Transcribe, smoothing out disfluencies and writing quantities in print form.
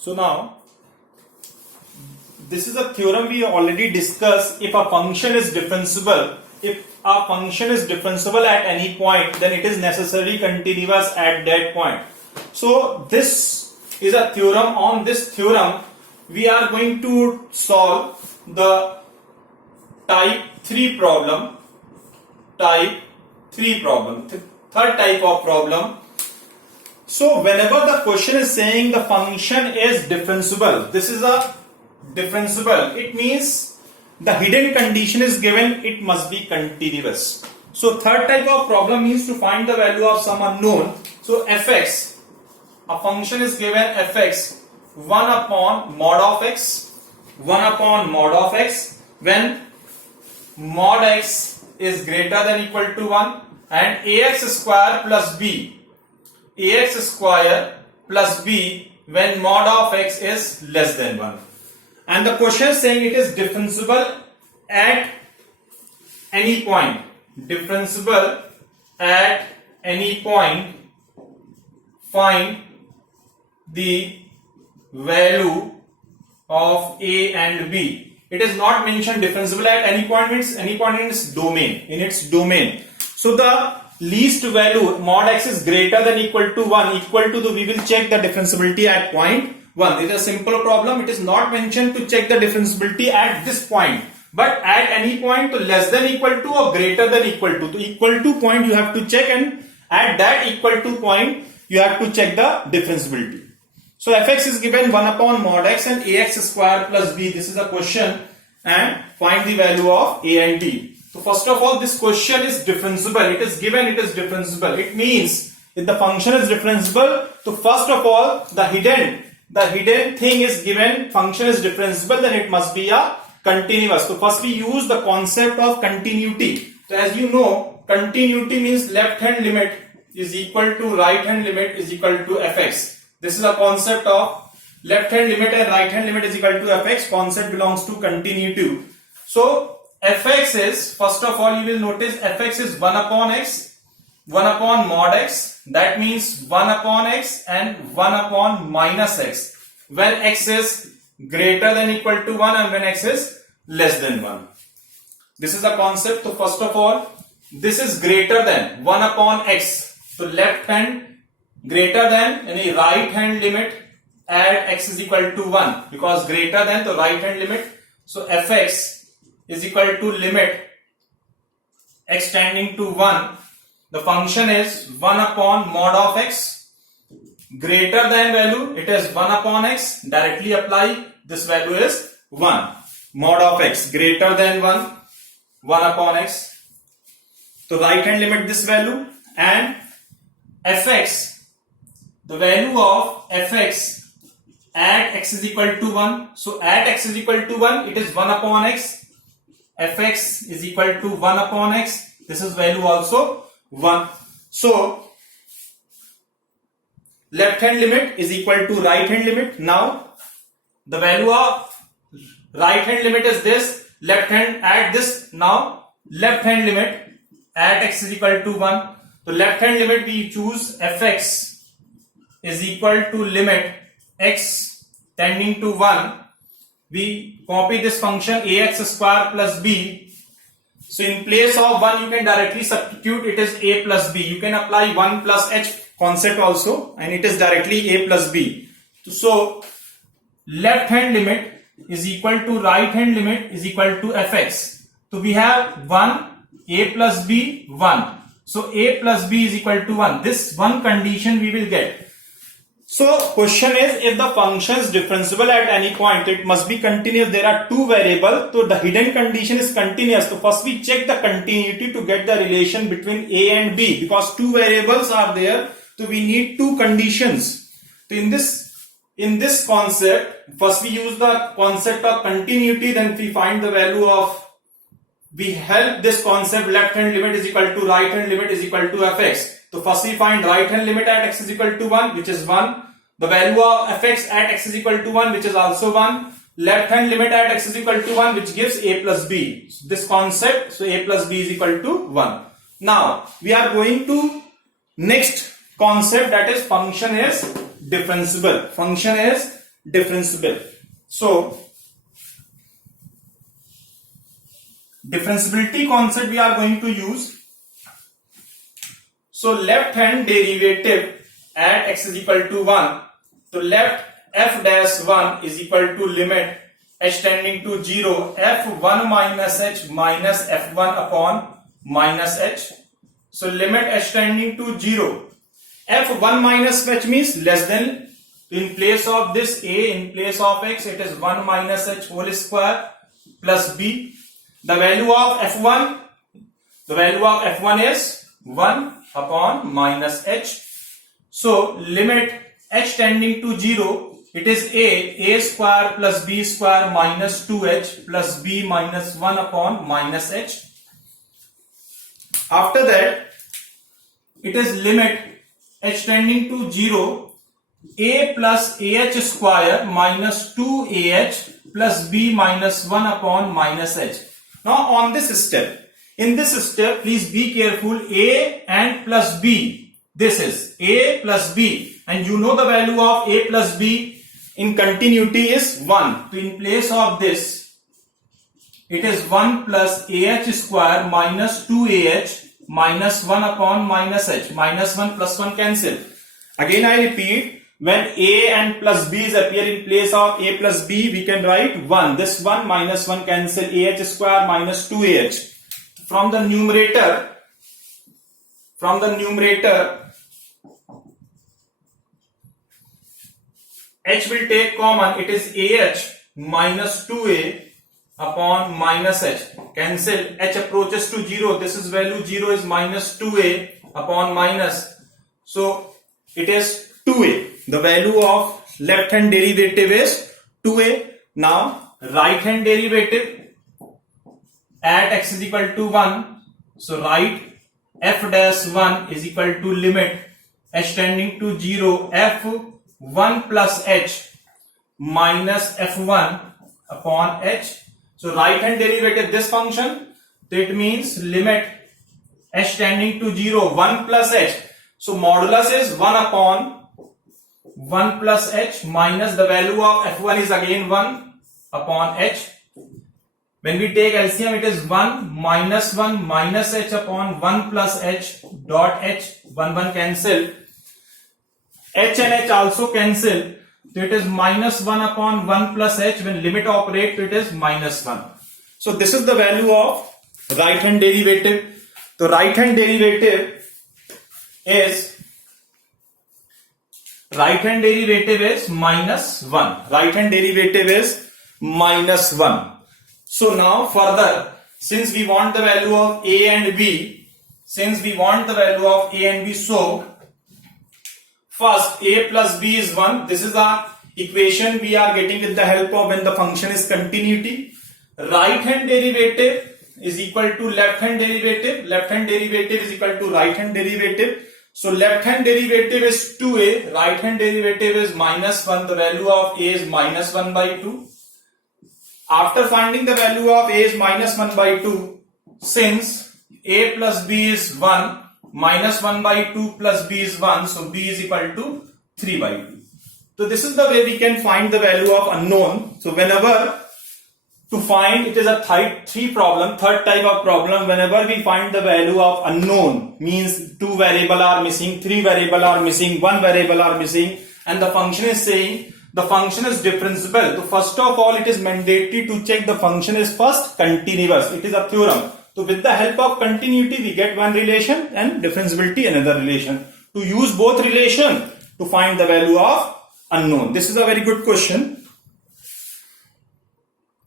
So now, this is a theorem we already discussed. If a function is differentiable, at any point, then it is necessarily continuous at that point. So this is a theorem. On this theorem, we are going to solve the type 3 problem. Third type of problem. So whenever the question is saying the function is differentiable, this is a differentiable, it means the hidden condition is given, it must be continuous. So third type of problem means to find the value of some unknown. So fx, a function is given fx 1 upon mod of x, when mod x is greater than equal to 1, and ax square plus b when mod of x is less than 1. And the question is saying it is differentiable at any point. Find the value of a and b. It is not mentioned differentiable at any point, means any point in its domain. So the least value mod x is greater than equal to 1, we will check the differentiability at point 1. It is a simple problem. It is not mentioned to check the differentiability at this point, but at any point to less than equal to or greater than equal to. The equal to point you have to check, and at that equal to point you have to check the differentiability. So fx is given 1 upon mod x and ax square plus b. This is a question, and find the value of a and b. So first of all, this question is differentiable. It is given, it is differentiable. It means if the function is differentiable, so first of all, the hidden thing is given, function is differentiable, then it must be a continuous. So first we use the concept of continuity. So as you know, continuity means left hand limit is equal to right hand limit is equal to fx. This is a concept of left hand limit and right hand limit is equal to fx. Concept belongs to continuity. So fx is, first of all, you will notice fx is 1 upon x, 1 upon mod x. That means 1 upon x and 1 upon minus x when x is greater than equal to 1 and when x is less than 1. This is the concept. So first of all, this is greater than 1 upon x. So left hand greater than any right hand limit at x is equal to 1, because greater than the right hand limit. So fx is equal to limit x tending to 1. The function is 1 upon mod of x, greater than value, it is 1 upon x, directly apply, this value is 1. Mod of x greater than 1, 1 upon x. So right hand limit this value, and fx, the value of fx at x is equal to 1. So at x is equal to 1, it is 1 upon x. Fx is equal to 1 upon x. This is value also 1. So left hand limit is equal to right hand limit. Now the value of right hand limit is this, left hand at this. Now left hand limit at x is equal to 1. So left hand limit we choose fx is equal to limit x tending to 1. We copy this function ax square plus b. So in place of 1 you can directly substitute, it is a plus b. You can apply 1 plus h concept also, and it is directly a plus b. So left hand limit is equal to right hand limit is equal to fx. So we have 1, a plus b, 1. So a plus b is equal to 1. This one condition we will get. So question is, if the function is differentiable at any point, it must be continuous. There are two variables, so the hidden condition is continuous. So first we check the continuity to get the relation between a and b, because two variables are there, so we need two conditions. So in this concept, first we use the concept of continuity, then we find the value of, we help this concept left hand limit is equal to right hand limit is equal to fx. So first we find right hand limit at x is equal to 1, which is 1. The value of fx at x is equal to 1, which is also 1. Left hand limit at x is equal to 1, which gives a plus b. So this concept, so a plus b is equal to 1. Now we are going to next concept, that is function is differentiable. Function is differentiable. So differentiability concept we are going to use. So left hand derivative at x is equal to 1. So left f dash 1 is equal to limit h tending to 0 f1 minus h minus f1 upon minus h. So limit h tending to 0. f1 minus h means less than. In place of this a, in place of x, it is 1 minus h whole square plus b. The value of f1, is 1 upon minus h. So limit h tending to 0, it is a square plus b square minus 2h plus b minus 1 upon minus h. After that, it is limit h tending to 0, a plus ah square minus 2ah plus b minus 1 upon minus h. Now on this step, in this step, please be careful, a and plus b. This is a plus b, and you know the value of a plus b in continuity is 1. So in place of this, it is 1 plus ah square minus 2ah minus 1 upon minus h. Minus 1 plus 1 cancel. Again I repeat, when a and plus b's appear in place of a plus b, we can write 1. This 1 minus 1 cancel, ah square minus 2ah. From the numerator, h will take common, it is ah minus 2a upon minus h. Cancel, h approaches to 0, this is value 0 is minus 2a upon minus. So it is 2a. The value of left hand derivative is 2a. Now right hand derivative at x is equal to 1. So write f dash 1 is equal to limit h tending to 0 f1 plus h minus f1 upon h. So right hand derivative this function, so it means limit h tending to 0 1 plus h. So modulus is 1 upon 1 plus h minus the value of f1 is again 1 upon h. When we take LCM, it is 1 minus h upon 1 plus h dot h. 1 cancel. H and h also cancel. So it is minus 1 upon 1 plus h. When limit operates, it is minus 1. So this is the value of right hand derivative. The right hand derivative is minus 1. Right hand derivative is minus 1. So now further, since we want the value of a and b, so first a plus b is 1. This is the equation we are getting with the help of when the function is continuity. Right hand derivative is equal to left hand derivative. Left hand derivative is equal to right hand derivative. So left hand derivative is 2a, right hand derivative is minus 1. The value of a is minus 1 by 2. After finding the value of a is minus 1 by 2, since a plus b is 1, minus 1 by 2 plus b is 1, so b is equal to 3 by 2. So this is the way we can find the value of unknown. So whenever to find, it is a third type of problem. Whenever we find the value of unknown, means 2 variables are missing, 3 variables are missing, 1 variable are missing, and the function is saying the function is differentiable. So first of all, it is mandatory to check the function is first continuous. It is a theorem. So with the help of continuity, we get one relation and differentiability another relation. To use both relation to find the value of unknown. This is a very good question.